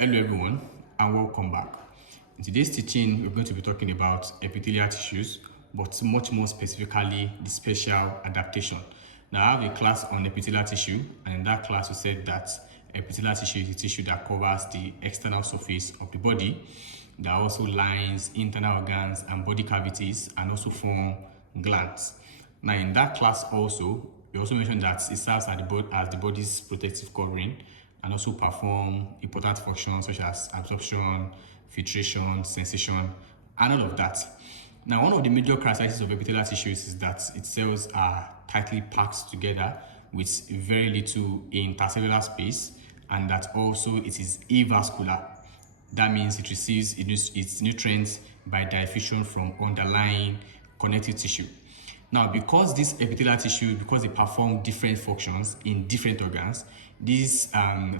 Hello everyone and welcome back. In today's teaching, we're going to be talking about epithelial tissues, but much more specifically the special adaptation. Now I have a class on epithelial tissue, and in that class we said that epithelial tissue is a tissue that covers the external surface of the body, that also lines internal organs and body cavities and also form glands. Now in that class also, we also mentioned that it serves as the body's protective covering and also perform important functions such as absorption, filtration, sensation, and all of that. Now, one of the major characteristics of epithelial tissues is that its cells are tightly packed together with very little intercellular space, and that also it is avascular. That means it receives its nutrients by diffusion from underlying connective tissue. Now, because this epithelial tissue, because they perform different functions in different organs, these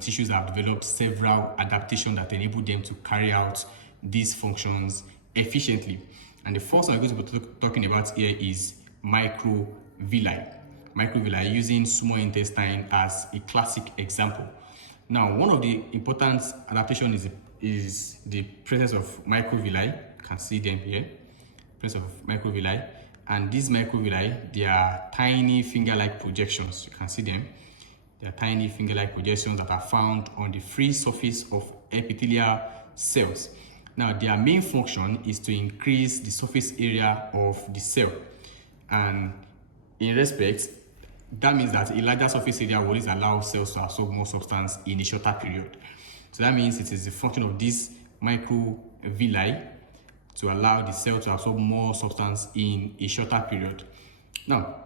tissues have developed several adaptations that enable them to carry out these functions efficiently. And the first one I'm going to be talking about here is microvilli. Microvilli, using small intestine as a classic example. Now, one of the important adaptations is the presence of microvilli. You can see them here. Presence of microvilli. And these microvilli, they are tiny finger-like projections. You can see them. They are tiny finger-like projections that are found on the free surface of epithelial cells. Now, their main function is to increase the surface area of the cell. And in respect, that means that a larger surface area will always allow cells to absorb more substance in a shorter period. So that means it is the function of these microvilli to allow the cell to absorb more substance in a shorter period. Now,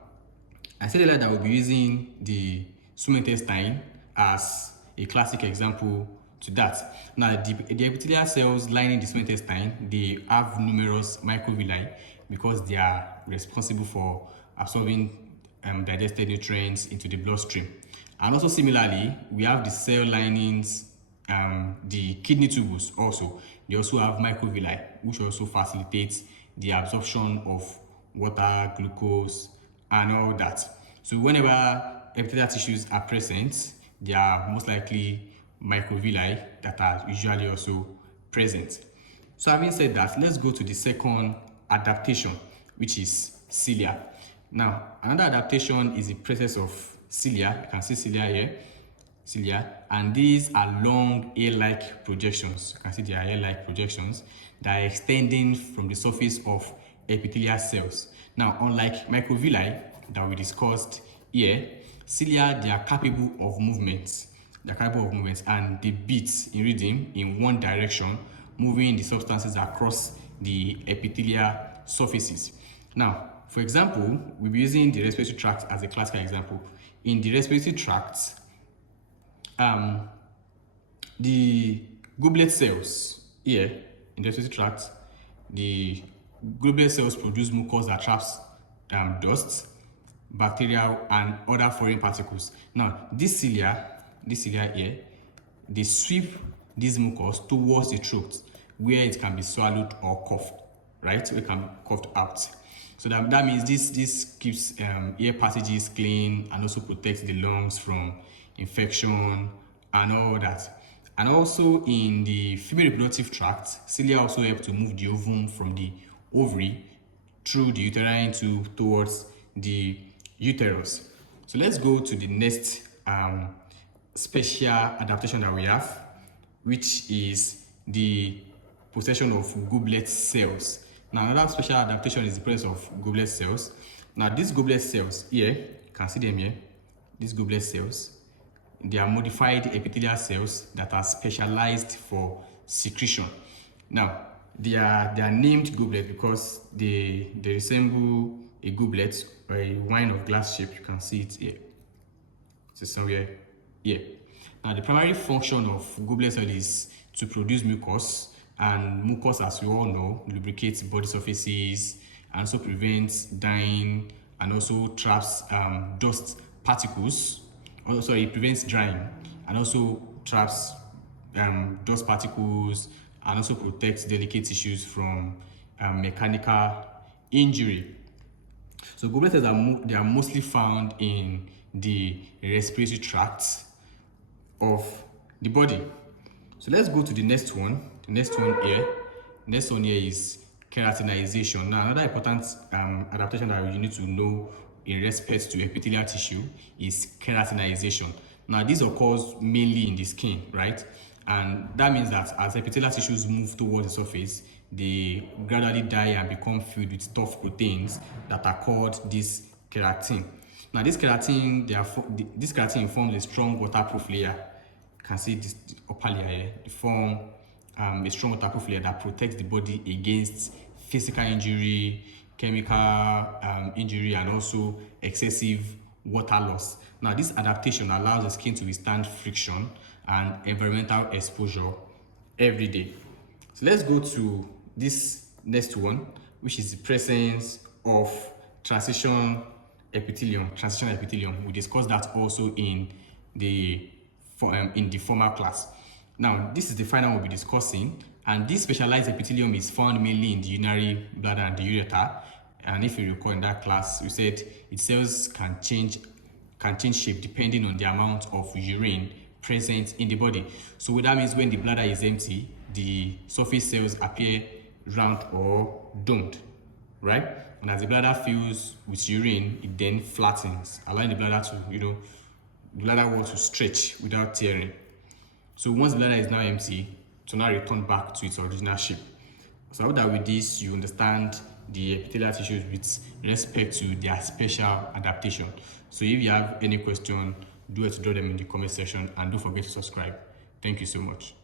I said earlier that we'll be using the small intestine as a classic example to that. Now, the epithelial cells lining the small intestine, they have numerous microvilli because they are responsible for absorbing digested nutrients into the bloodstream. And also similarly, we have the cell linings, the kidney tubules also. They also have microvilli, which also facilitates the absorption of water, glucose, and all that. So whenever epithelial tissues are present, there are most likely microvilli that are usually also present. So having said that, let's go to the second adaptation, which is cilia. Now, another adaptation is the presence of cilia. You can see cilia here. Cilia, and these are long hair-like projections. You can see they are hair-like projections that are extending from the surface of epithelial cells. Now, unlike microvilli that we discussed here, cilia, they are capable of movements. And they beat in rhythm in one direction, moving the substances across the epithelial surfaces. Now, for example, we'll be using the respiratory tract as a classical example. In the respiratory tract, the goblet cells here in the respiratory tract, the goblet cells produce mucus that traps dust, bacterial, and other foreign particles. Now, this cilia here, they sweep this mucus towards the throat, where it can be swallowed or coughed, right? So it can be coughed out. So that means this keeps air passages clean and also protects the lungs from infection and all that. And also in the female reproductive tract, cilia also help to move the ovum from the ovary through the uterine tube towards the uterus. So let's go to the next special adaptation that we have, which is the possession of goblet cells. Now, another special adaptation is the presence of goblet cells. Now, these goblet cells here, you can see them here, these goblet cells, they are modified epithelial cells that are specialized for secretion. Now, they are named goblet because they resemble a goblet or a wine of glass shape. You can see it here. So somewhere here. Now, the primary function of goblet cell is to produce mucus, and mucus, as we all know, lubricates body surfaces and also prevents dyeing and also traps dust particles. Also, it prevents drying and also traps dust particles and also protects delicate tissues from mechanical injury. So goblet cells are mostly found in the respiratory tract of the body. So let's go to the next one. The next one here. Next one here is keratinization. Now, another important adaptation that you need to know in respect to epithelial tissue is keratinization. Now, this occurs mainly in the skin, right? And that means that as epithelial tissues move towards the surface, they gradually die and become filled with tough proteins that are called this keratin. Now, this keratin forms a strong waterproof layer. You can see this upper layer here. They form a strong waterproof layer that protects the body against physical injury, chemical injury, and also excessive water loss. Now, this adaptation allows the skin to withstand friction and environmental exposure every day. So let's go to this next one, which is the presence of transition epithelium. We discussed that also in the former class. Now, this is the final one we'll be discussing, and this specialized epithelium is found mainly in the urinary bladder and the ureter. And if you recall in that class, we said its cells can change shape depending on the amount of urine present in the body. So that means when the bladder is empty, the surface cells appear round or domed, right? And as the bladder fills with urine, it then flattens, allowing the bladder to, the bladder wall to stretch without tearing. So once the bladder is now empty, to now return back to its original shape. So I hope that with this, you understand the epithelial tissues with respect to their special adaptation. So if you have any question, do it to draw them in the comment section, and don't forget to subscribe. Thank you so much.